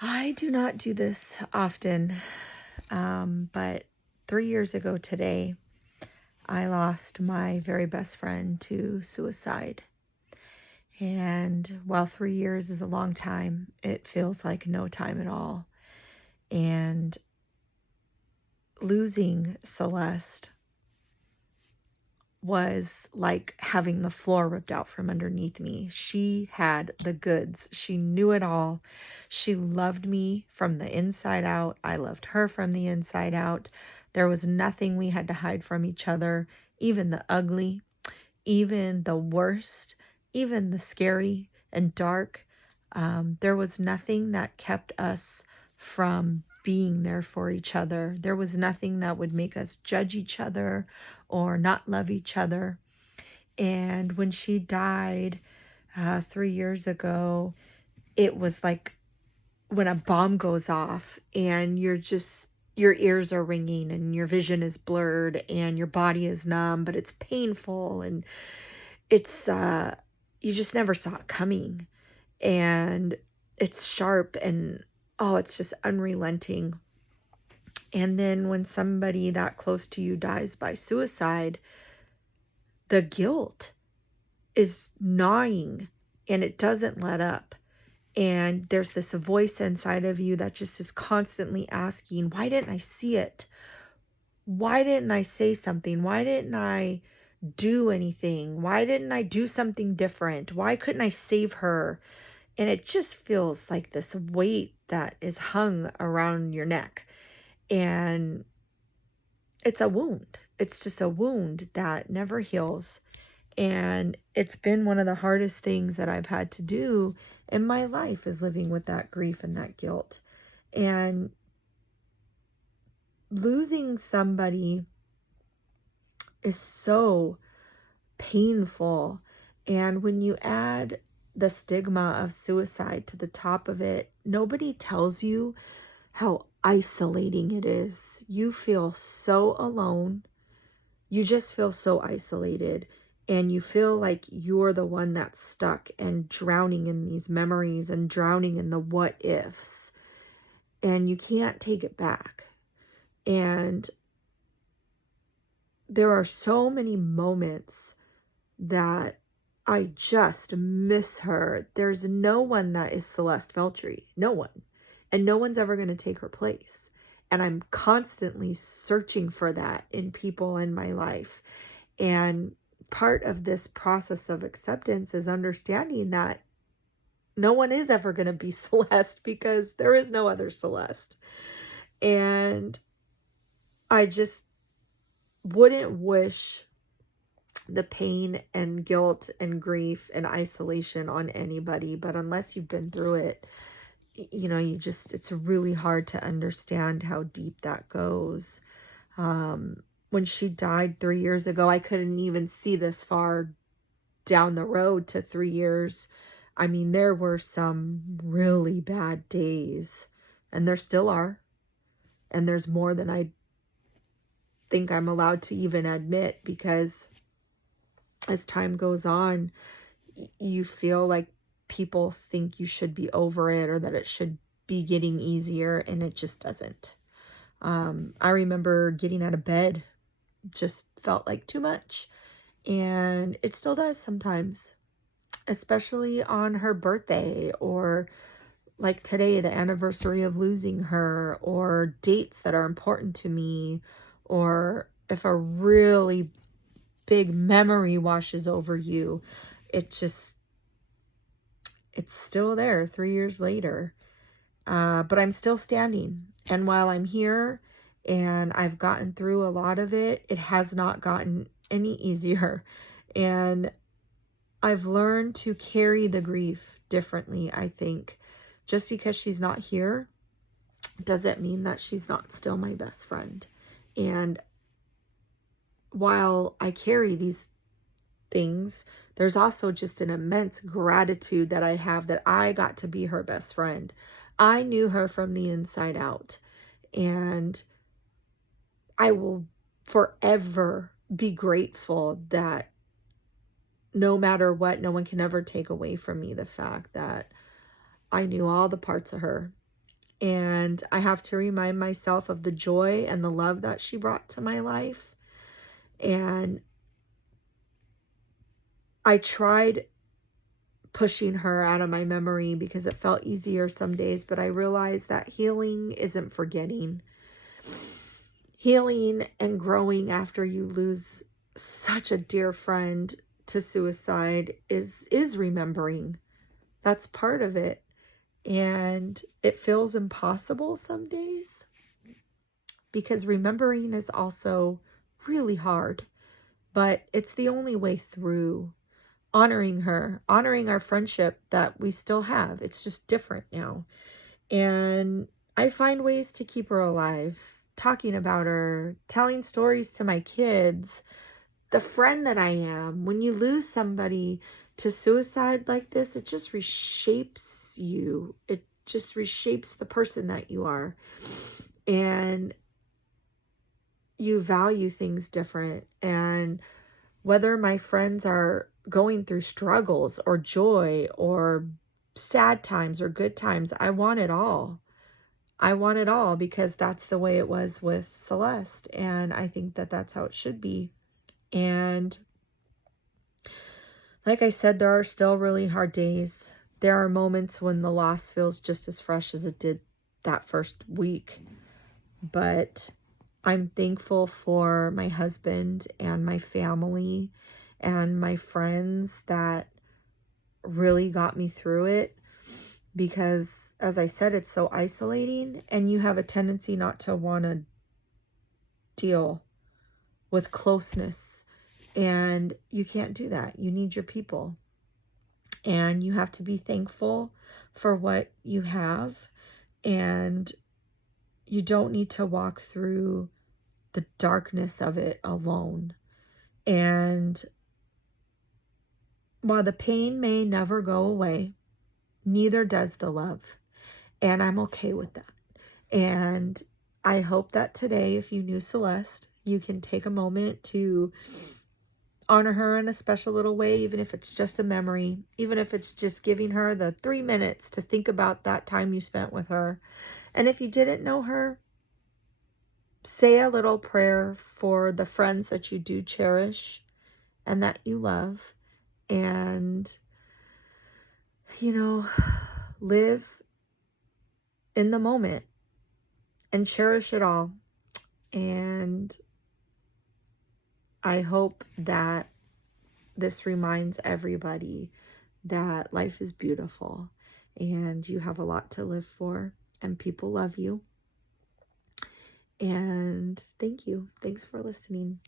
I do not do this often, but 3 years ago today, I lost my very best friend to suicide. And while 3 years is a long time, it feels like no time at all. And losing Celeste was like having the floor ripped out from underneath me. She had the goods. She knew it all. She loved me from the inside out. I loved her from the inside out. There was nothing we had to hide from each other, even the ugly, even the worst, even the scary and dark. There was nothing that kept us from being there for each other. There was nothing that would make us judge each other or not love each other. And when she died 3 years ago, it was like when a bomb goes off and your ears are ringing and your vision is blurred and your body is numb, but it's painful and it's you just never saw it coming, and it's sharp and oh, it's just unrelenting. And then when somebody that close to you dies by suicide, the guilt is gnawing and it doesn't let up. And there's this voice inside of you that just is constantly asking, why didn't I see it? Why didn't I say something? Why didn't I do anything? Why didn't I do something different? Why couldn't I save her? And it just feels like this weight that is hung around your neck. And it's a wound. It's just a wound that never heals. And it's been one of the hardest things that I've had to do in my life is living with that grief and that guilt. And losing somebody is so painful. And when you add the stigma of suicide to the top of it, nobody tells you how isolating it is. You feel so alone. You just feel so isolated. And you feel like you're the one that's stuck and drowning in these memories and drowning in the what ifs. And you can't take it back. And there are so many moments that I just miss her. There's no one that is Celeste Feltry. No one. And no one's ever going to take her place. And I'm constantly searching for that in people in my life. And part of this process of acceptance is understanding that no one is ever going to be Celeste because there is no other Celeste. And I just wouldn't wish the pain and guilt and grief and isolation on anybody, but unless you've been through it, it's really hard to understand how deep that goes. When she died 3 years ago, I couldn't even see this far down the road to 3 years. I mean, there were some really bad days, and there still are, and there's more than I think I'm allowed to even admit, because as time goes on, you feel like people think you should be over it or that it should be getting easier, and it just doesn't. I remember getting out of bed just felt like too much, and it still does sometimes, especially on her birthday or like today, the anniversary of losing her, or dates that are important to me, or if a really big memory washes over you, it just it's still there 3 years later. But I'm still standing. And while I'm here and I've gotten through a lot of it, it has not gotten any easier. And I've learned to carry the grief differently, I think. Just because she's not here doesn't mean that she's not still my best friend. And while I carry these things, there's also just an immense gratitude that I have that I got to be her best friend. I knew her from the inside out, and I will forever be grateful that no matter what, no one can ever take away from me the fact that I knew all the parts of her, And I have to remind myself of the joy and the love that she brought to my life. And I tried pushing her out of my memory because it felt easier some days, but I realized that healing isn't forgetting. Healing and growing after you lose such a dear friend to suicide is remembering. That's part of it. And it feels impossible some days because remembering is also really hard, but it's the only way through. Honoring her, honoring our friendship that we still have. It's just different now. And I find ways to keep her alive, talking about her, telling stories to my kids, the friend that I am. When you lose somebody to suicide like this, it just reshapes you. It just reshapes the person that you are. And you value things different. And whether my friends are going through struggles or joy or sad times or good times, I want it all. I want it all because that's the way it was with Celeste. And I think that that's how it should be. And like I said, there are still really hard days. There are moments when the loss feels just as fresh as it did that first week. But I'm thankful for my husband and my family and my friends that really got me through it, because as I said, it's so isolating and you have a tendency not to want to deal with closeness, and you can't do that. You need your people, and you have to be thankful for what you have, and you don't need to walk through the darkness of it alone. And while the pain may never go away, neither does the love. And I'm okay with that. And I hope that today, if you knew Celeste, you can take a moment to honor her in a special little way, even if it's just a memory, even if it's just giving her the 3 minutes to think about that time you spent with her. And if you didn't know her, say a little prayer for the friends that you do cherish and that you love. And, you know, live in the moment and cherish it all. And I hope that this reminds everybody that life is beautiful and you have a lot to live for and people love you. And thank you. Thanks for listening.